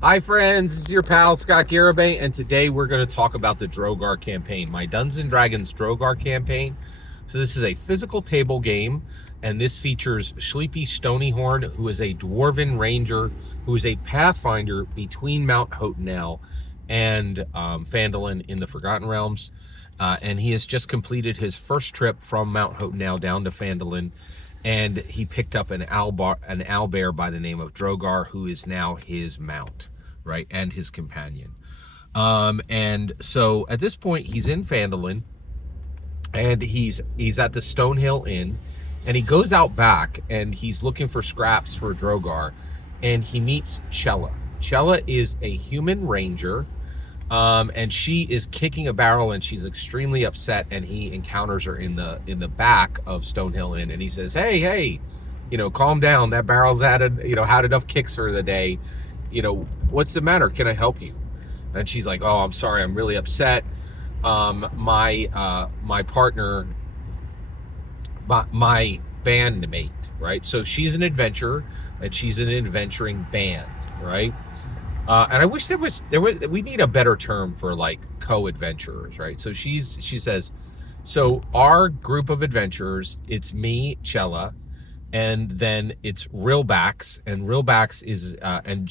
Hi friends, this is your pal Scott Garibay, and today we're going to talk about the Drogar campaign, my Dungeons & Dragons Drogar campaign. So this is a physical table game, and this features Sleepy Stonyhorn, who is a Dwarven Ranger, who is a Pathfinder between Mount Hotenow and Phandalin in the Forgotten Realms. And he has just completed his first trip from Mount Hotenow down to Phandalin, and he picked up an owlbear by the name of Drogar, who is now his mount, right, and his companion. And so at this point, he's in Phandalin, and he's at the Stonehill Inn, and he goes out back, and he's looking for scraps for Drogar, and he meets Chella. Chella is a human ranger, and she is kicking a barrel, and she's extremely upset, and he encounters her in the back of Stonehill Inn, and he says, hey, calm down. That barrel's had enough kicks for the day. What's the matter? Can I help you? And she's like, oh, I'm sorry, I'm really upset. My partner, my bandmate, right? So she's an adventurer, and she's in an adventuring band, right? And I wish we need a better term for like co-adventurers, right? So she says, so our group of adventurers, it's me, Chella, and then it's Rilbax, and Rilbax is and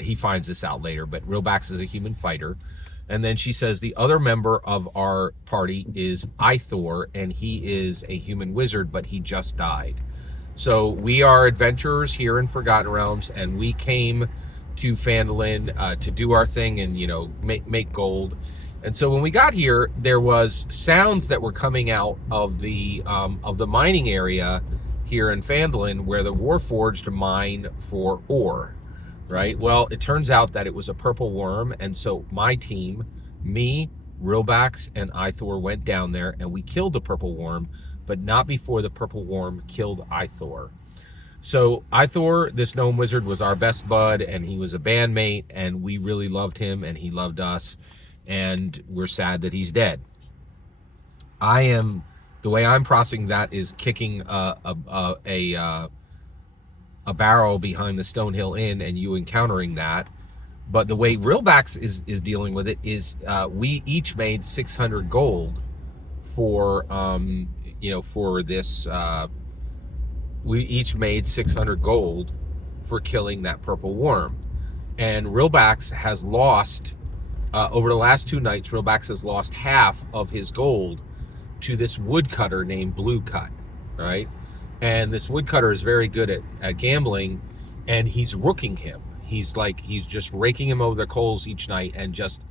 he finds this out later, but Rilbax is a human fighter. And then she says the other member of our party is Ithor, and he is a human wizard, but he just died. So we are adventurers here in Forgotten Realms, and we came to Phandalin to do our thing and make gold. And so when we got here, there was sounds that were coming out of the mining area here in Phandalin, where the Warforged mine for ore, right? Well, it turns out that it was a purple worm, and so my team, me, Rilbax, and Ithor went down there, and we killed the purple worm, but not before the purple worm killed Ithor. So Ithor, this gnome wizard, was our best bud, and he was a bandmate, and we really loved him, and he loved us, and we're sad that he's dead. The way I'm processing that is kicking a barrel behind the Stonehill Inn, and you encountering that. But the way Rilbax is dealing with it is we each made 600 gold for for this. We each made 600 gold for killing that purple worm. And Rilbax has lost, over the last 2 nights, Rilbax has lost half of his gold to this woodcutter named Bluecut, right? And this woodcutter is very good at gambling, and he's rooking him. He's just raking him over the coals each night, and just,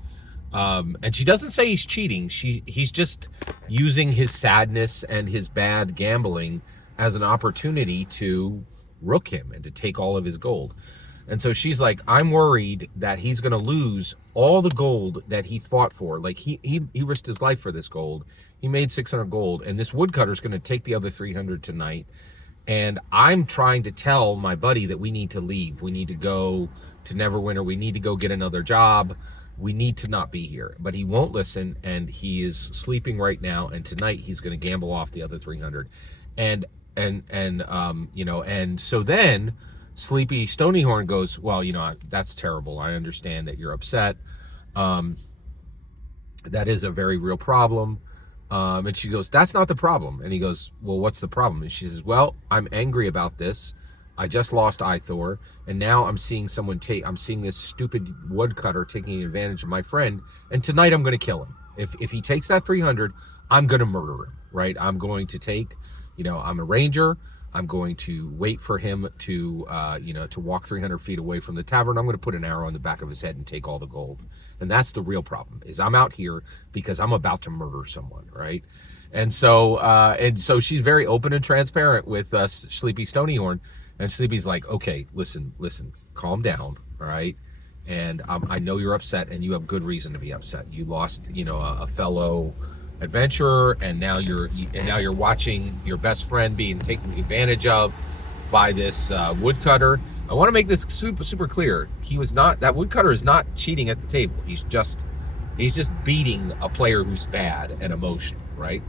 and she doesn't say he's cheating. He's just using his sadness and his bad gambling as an opportunity to rook him and to take all of his gold. And so she's like, I'm worried that he's going to lose all the gold that he fought for. Like he risked his life for this gold. He made 600 gold, and this woodcutter's going to take the other 300 tonight. And I'm trying to tell my buddy that we need to leave. We need to go to Neverwinter. We need to go get another job. We need to not be here. But he won't listen, and he is sleeping right now. And tonight he's going to gamble off the other 300. And so then Sleepy Stonyhorn goes, well, that's terrible. I understand that you're upset. That is a very real problem. And she goes, that's not the problem. And he goes, well, what's the problem? And she says, well, I'm angry about this. I just lost Ithor, and now I'm seeing this stupid woodcutter taking advantage of my friend, and tonight I'm going to kill him. If he takes that 300, I'm going to murder him, right? I'm going to take, I'm a ranger. I'm going to wait for him to walk 300 feet away from the tavern. I'm going to put an arrow in the back of his head and take all the gold. And that's the real problem, is I'm out here because I'm about to murder someone, right? And so she's very open and transparent with Sleepy Stonyhorn. And Sleepy's like, okay, listen, calm down, all right? And I know you're upset, and you have good reason to be upset. You lost, a fellow adventurer, and now you're watching your best friend being taken advantage of by this woodcutter. I want to make this super clear. That woodcutter is not cheating at the table. He's just beating a player who's bad and emotional, right?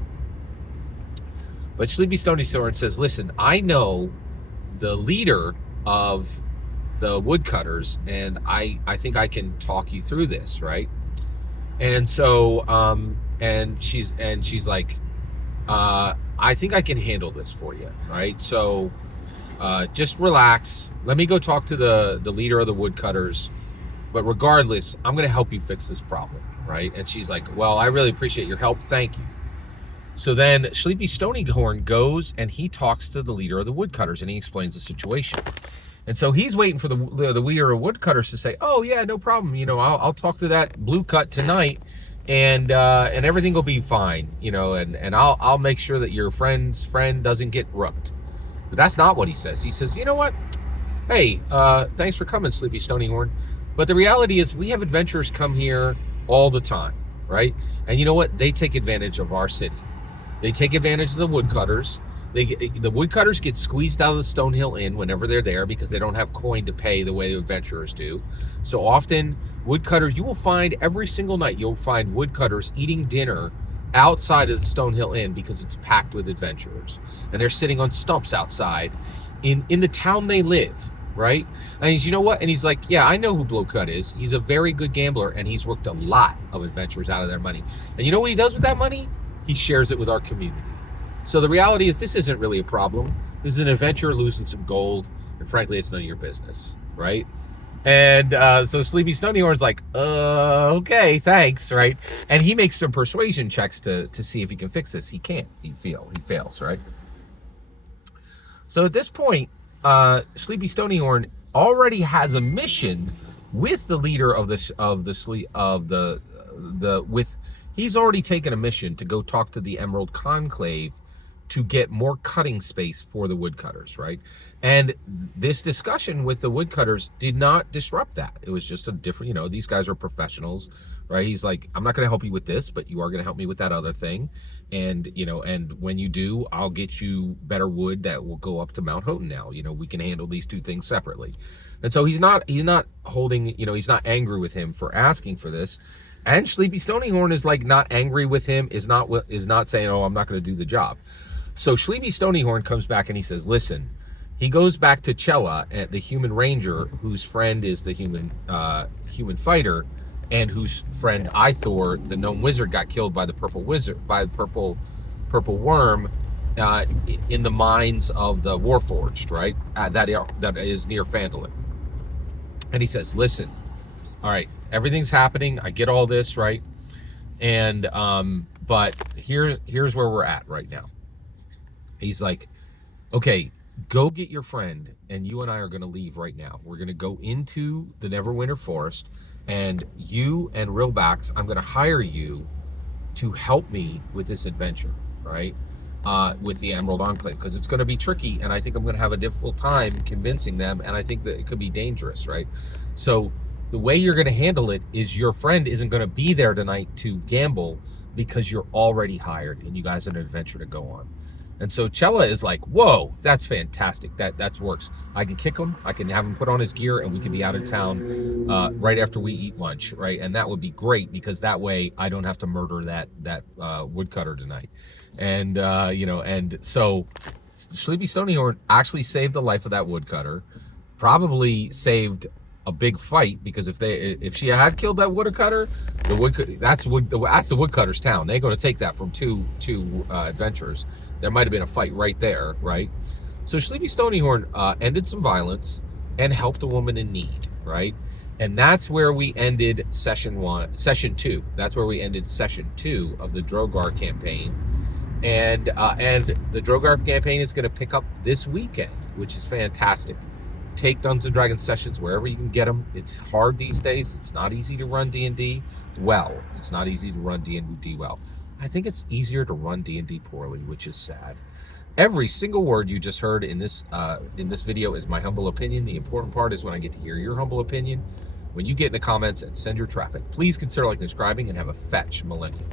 But Sleepy Stonyhorn says, listen, I know the leader of the woodcutters, and I think I can talk you through this, right? And so and she's like, I think I can handle this for you, right? So just relax. Let me go talk to the leader of the woodcutters. But regardless, I'm going to help you fix this problem, right? And she's like, well, I really appreciate your help. Thank you. So then Sleepy Stonyhorn goes and he talks to the leader of the woodcutters and he explains the situation. And so he's waiting for the leader of woodcutters to say, oh yeah, no problem. You know, I'll talk to that blue cut tonight, and everything will be fine. You know, and I'll make sure that your friend's friend doesn't get rooked. But that's not what he says. He says, you know what? Hey, thanks for coming, Sleepy Stonyhorn. But the reality is we have adventurers come here all the time, right? And you know what? They take advantage of our city. They take advantage of the woodcutters. The woodcutters get squeezed out of the Stonehill Inn whenever they're there because they don't have coin to pay the way the adventurers do. So often, woodcutters, you will find every single night, you'll find woodcutters eating dinner outside of the Stonehill Inn because it's packed with adventurers. And they're sitting on stumps outside in the town they live, right? And he's, you know what? And he's like, yeah, I know who Blue Cut is. He's a very good gambler, and he's worked a lot of adventurers out of their money. And you know what he does with that money? He shares it with our community. So the reality is this isn't really a problem. This is an adventurer losing some gold, and frankly, it's none of your business, right? And so Sleepy Stonyhorn's like, okay, thanks, right? And he makes some persuasion checks to see if he can fix this. He can't. He fails, right? So at this point, Sleepy Stonyhorn already has a mission with the leader of he's already taken a mission to go talk to the Emerald Conclave to get more cutting space for the woodcutters, right? And this discussion with the woodcutters did not disrupt that. It was just a different, you know, these guys are professionals, right? He's like, I'm not going to help you with this, but you are going to help me with that other thing. And, you know, and when you do, I'll get you better wood that will go up to Mount Hotenow. You know, we can handle these two things separately. And so he's not holding, you know, he's not angry with him for asking for this. And Sleepy Stonyhorn is like not angry with him, is not saying, oh, I'm not going to do the job. So Sleepy Stonyhorn comes back and he says, listen, he goes back to Chella, the human ranger, whose friend is the human fighter, and whose friend Ithor, the gnome wizard, got killed by the purple worm in the mines of the Warforged, right? That is near Phandalin. And he says, listen, all right, everything's happening. I get all this, right? And but here's where we're at right now. He's like, okay, go get your friend, and you and I are going to leave right now. We're going to go into the Neverwinter Forest, and you and Rilbax, I'm going to hire you to help me with this adventure, right? With the Emerald Enclave, because it's going to be tricky, and I think I'm going to have a difficult time convincing them, and I think that it could be dangerous, right? So the way you're going to handle it is your friend isn't going to be there tonight to gamble because you're already hired, and you guys have an adventure to go on. And so Chella is like, whoa, that's fantastic. That works. I can kick him. I can have him put on his gear, and we can be out of town right after we eat lunch, right? And that would be great because that way I don't have to murder that woodcutter tonight. And you know, and so Sleepy Stonyhorn actually saved the life of that woodcutter. Probably saved a big fight, because if she had killed that woodcutter, that's the woodcutter's town. They're going to take that from two adventurers. There might have been a fight right there, right? So Sleepy Stonyhorn ended some violence and helped a woman in need, right? And that's where we ended session 2. That's where we ended session 2 of the Drogar campaign. And the Drogar campaign is going to pick up this weekend, which is fantastic. Take Dungeons & Dragons sessions wherever you can get them. It's hard these days. It's not easy to run D&D well. It's not easy to run D&D well. I think it's easier to run D&D poorly, which is sad. Every single word you just heard in this video is my humble opinion. The important part is when I get to hear your humble opinion. When you get in the comments and send your traffic, please consider liking and subscribing, and have a fetch millennium.